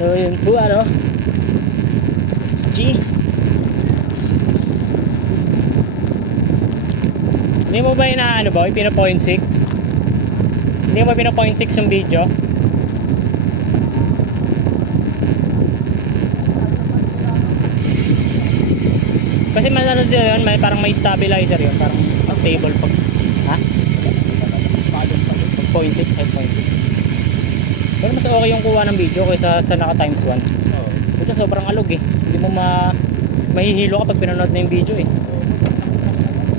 So yun po ano, it's G. Hindi mo ba inaano boy, pina 0.6? Hindi mo ba pina 0.6 yung video? Kasi manalo din yun, may, parang may stabilizer yun, parang mas stable pag, ha? Pag 0.6, 5.6. Pero mas okay yung kuha ng video kaysa sa naka times 1. Ito sobrang alog eh, hindi mo mahihilo kapag pinanood na yung video eh.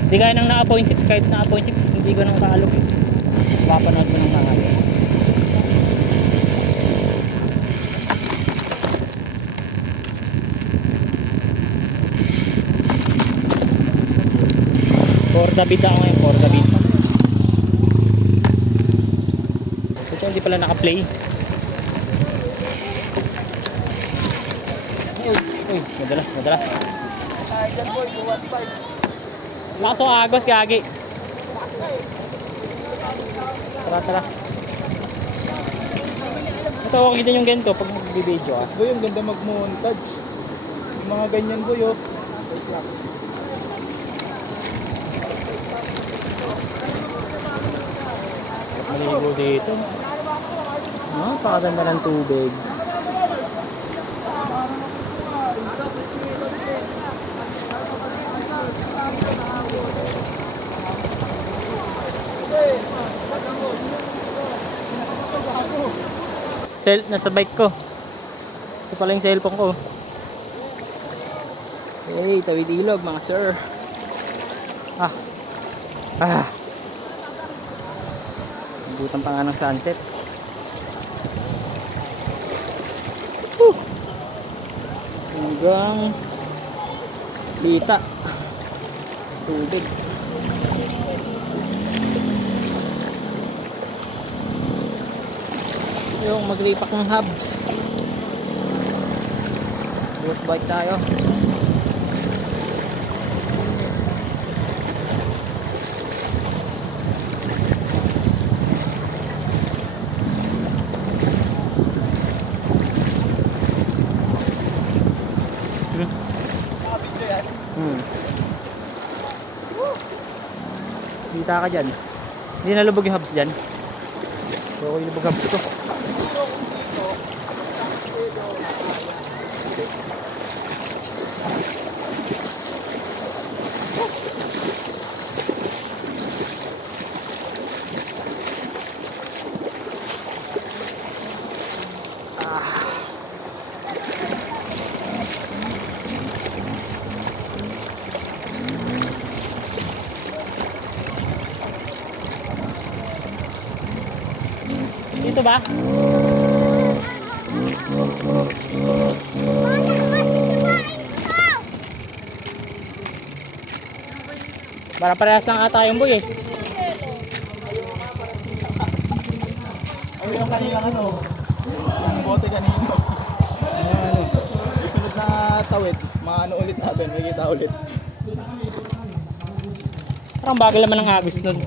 Hindi kaya ng naka 0.6, kahit naka 0.6, hindi ko nang kaalog eh. Papanood mo nang nakayos. For the beat ako ngayon, for the beat. Ito hindi pala naka-play. Uy, madalas. Lakas ang agos, gagi. Tara. Ito, okay din yung ganito pag mag-video ah. Boy, ang ganda mag-montage. Yung mga ganyan boy, oh. Maligo dito. Pakaganda ng tubig. Nasa bike ko. Ito pala yung cellphone ko. Hey, tawid ilog mga sir. Butan pa nga ng sunset. Hanggang Lita. Tubig. Yung maglipak ng hubs. Road bike tayo. Kita ka dyan. Hindi nalubog yung hubs dyan. So okay lubog hubs ito. Dito ba? Para parehas lang ata yung boy eh. Ay, yung kanina yung bote kanina. Susunod na tawid, maano ulit natin, makikita ulit. Parang bagal naman ng agos nun.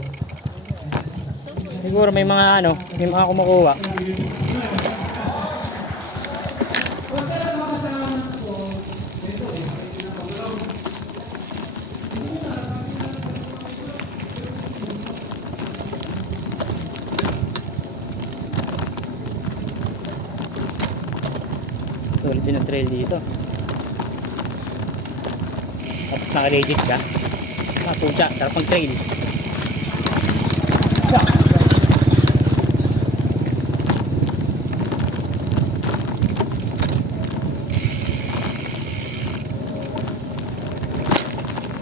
Siguro may mga may mga kumukuha. Sulit din ang trail dito. Tapos naka-legit ka. Pucha, sarap ang trail.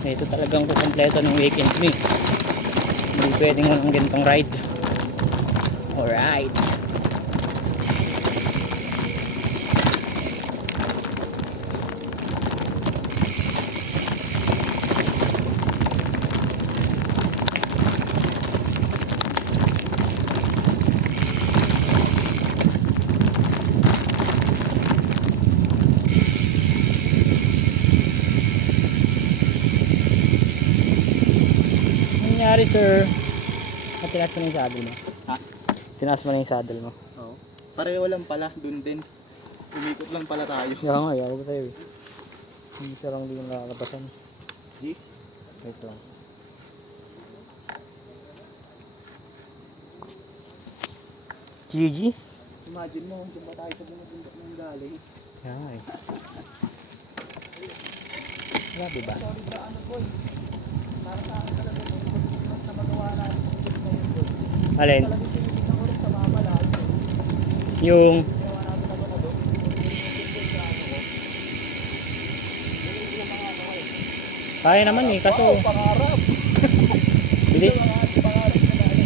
Ito talagang kukompleto ng weekend me. Hindi pwedeng walang ganitong ride. Alright. Nangyari sir? Tinaas mo na yung saddle mo. Ha? Tinaas mo na yung saddle mo. Oo. Pareho lang pala, dun din. Umikot lang pala tayo. Kaya nga, ayaw ko sa'yo eh. Hindi siya lang din yung nakakabasan. Di? Wait lang. Gigi? Imagine mo kung ba tayo sa bumubundok ng galing. Kaya nga eh. Grabe ba? Sorry ba ano boy? Para sa akin talaga mas na magawa natin yung trip na yun boy. Alin? Talagang tinitignan ko rin sa mama lahat. Yung... Ginawa natin ako na doon. Kaya naman eh, kaso... Wow, pangarap! Bitin, Pangarap na natin.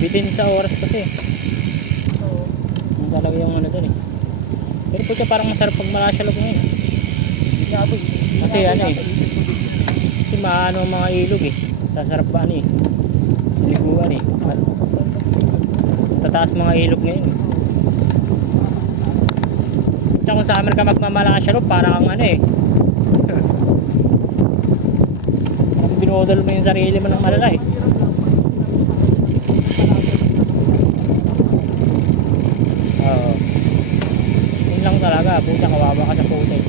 bitin sa oras kasi. So, Yung talaga yung ano dun eh. Pero puto parang masarap pag makasyalog ngayon. nga boy. Kasi ano eh. Kasi maano ang mga ilog eh. Sasarap ba ano eh. Siliguan eh. Tataas mga ilog ngayon eh. Tsaka kung summer ka magmamalasyalog, para kang ano eh. Parang binodol mo yung sarili mo ng malala eh. Oo. Yun lang talaga. Puta, kawawa ka sa puta eh.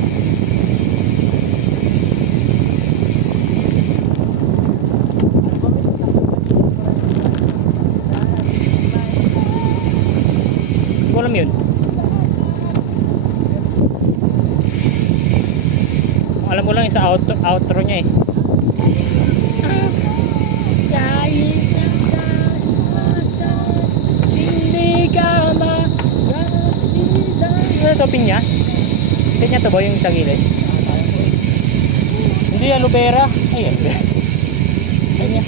Hindi ko alam yun. Alam ko lang yung sa outro niya eh. Dahil hindi ka ano to, pinya? Pinya to ba yung sa gilid? Hindi, aloe vera. Ay, aloe vera. Pinya.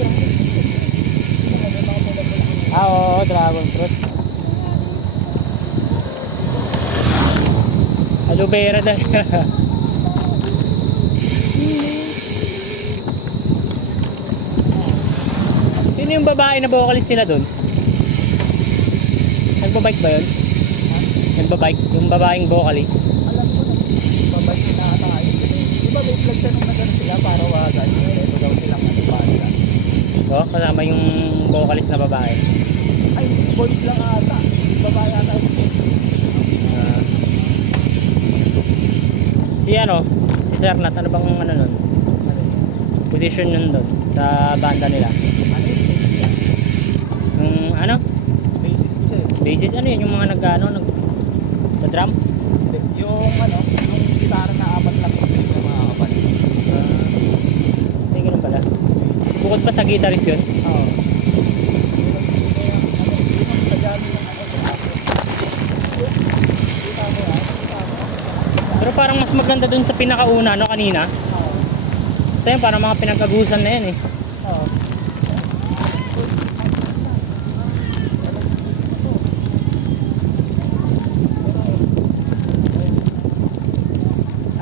Oo, dragon fruit. Aloe vera dahil. Sino yung babae na vocalist nila doon? Nagbabike ba yun? Nagbabike? Yung babaeng vocalist? Alam ko na. Babalik na tayo. Di ba may flag tanong na gano'n sila para wagan? Ito daw silang banda. Oo, kasama yung vocalist na babae. Ay, boys lang ata. Babae ata. Ah. Si ano? Si Sir Nat, ano bang ano nun? Position nun doon sa banda nila. Ano yun? Yung ano? Basis siya eh. Basis ano yun? Yung mga nag-ano? Sa drum? Yung ano, yung gitara na apat lang yung mga kapatid. Ay, ganun pala. Bukod pa sa guitarist yun? Oo. Pero parang mas maganda dun sa pinakauna, no, kanina. So yun, parang mga pinag-agusan na yan eh. Oo.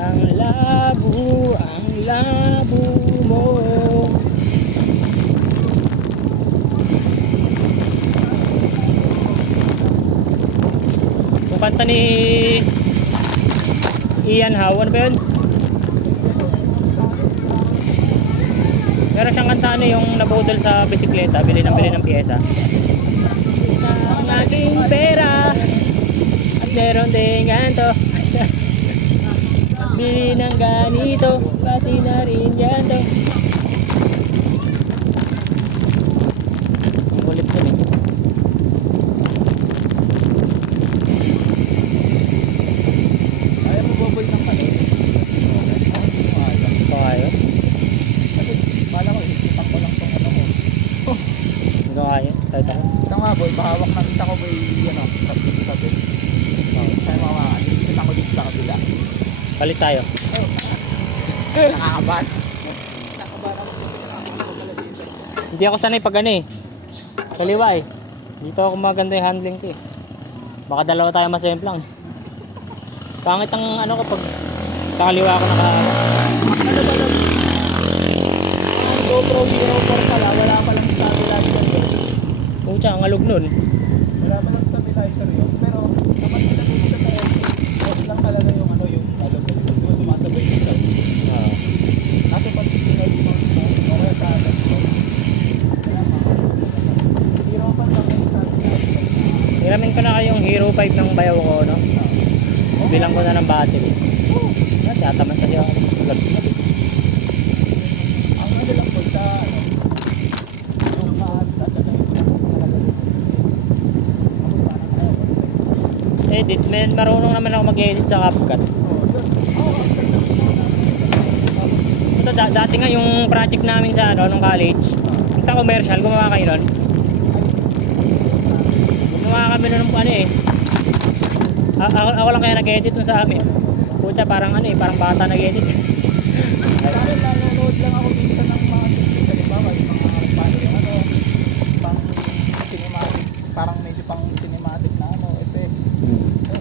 Ang labo mo. Yung kanta ni Ian Howe, ano ba yun? Meron siyang kanta ano yung nabudol sa bisikleta, bili ng pyesa. Ang aking pera at meron ding ganto. Bili ng ganito, pati na rin yan to. Ang kulit dun eh. Ayaw mo boboy ng ano? Kaya. Kasi, bala ko, isipan ko lang itong ano mo. Hindi ko kaya. Tayo. Ito nga boy, bahawak ng isa ko boy, ano, sabi. Sa'yo mga, isipan ko dito sa kabila. Palit tayo. Nakakaban. Hindi ako sanay pag ano eh. Kaliwa eh. Dito ako maganda yung handling ko eh. Baka dalawa tayo masemplang. Pangit ang ano ko pag kakaliwa ako naka... Ano ba lang? Ang GoPro Hero 4 pala, wala palang stabilizer yun. Pucha, ang alog nun. Wala palang stabilizer yun. Pero, naman sila dito sa tayo. Off lang talaga yung ano yung talog. Kasi kung sumasabay yung sound. Kasi pag sinag mo, okay sa alam ko. Hero 4 lang yung stabilizer. Hiramin ko na kayong Hero 5 ng bayaw ko, no? Oo Bibilang ko na ng battery. Tataman kasi ako. Ang ano lang po sa ano, yung mahabit at saka yung pinakamalagay. Ako parang ayaw. Edit, marunong naman ako mag-edit sa CapCut. Ito, dati nga yung project namin sa ano, nung college, yung sa commercial, gumawa kayo nun. Gumawa kami nun ng ano eh. Ako lang kaya nag-edit nun sa amin. Pucha, parang ano eh, parang bata nag-edit. Dahil nanonood lang ako minsan ng mga halimbawa yung mga paano yung ano pang cinematic, parang medyo pang cinematic na ano effect.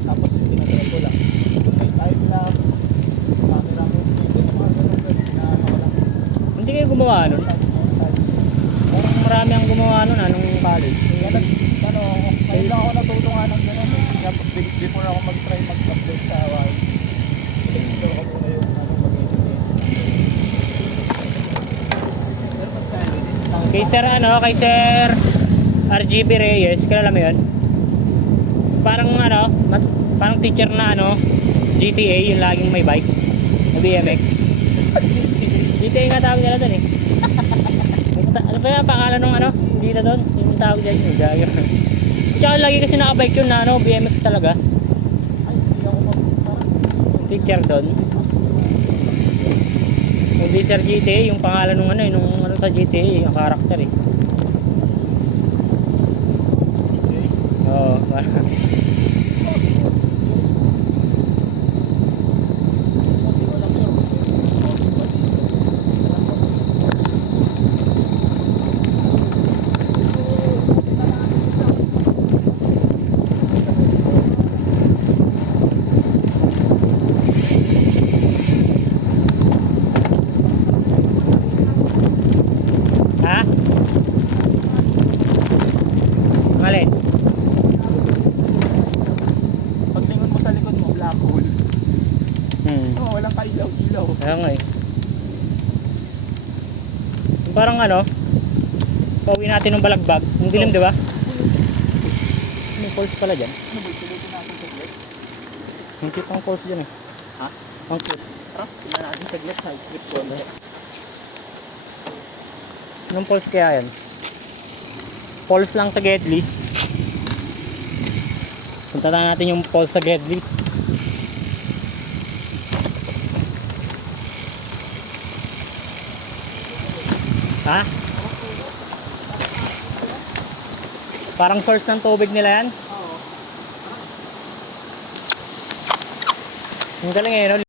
Tapos yung tinatry ko lang may time lapse, camera movement, yung mga ganun na wala. Hindi kayo gumawa nun? Parang marami ang gumawa nun anong college. Ano, ngayon lang ako natutungan ng ganun. Before ako mag-try mag-upload sa Hawaii, explore ko muna yung ano, mag-edit. Pero pagka-edit, Kay Sir ano, kay Sir RGB Reyes, kilala mo yun? Parang ano, parang teacher na ano, GTA, yung laging may bike, na BMX. GTA nga tawag nila doon eh. Ano ba yung pangalan ng ano, dito doon? Yung tawag dyan, yung gaya. Tsaka lagi kasi nakabike yun na ano, BMX talaga. ay, hindi ako Teacher doon. Hindi Sir GTA, yung pangalan nung ano, nung ano sa GTA, yung karakter eh. Oo, parang ha? Mali. paglingon mo sa likod mo, black hole. Oo, walang kailaw-ilaw. Kaya nga eh. Parang ano, pauwi natin ng Balagbag. Ang dilim, di ba? May falls pala dyan. Ano ba, ituloy natin saglit? Ang cute ang falls dyan eh. Ha? Ang cute. Tara, tingnan natin saglit sa trip ko. Anong falls kaya yan? Falls lang sa Gedli. Punta na natin yung falls sa Gedli. Ha? Parang source ng tubig nila yan. Oo. Ang galing eh, no?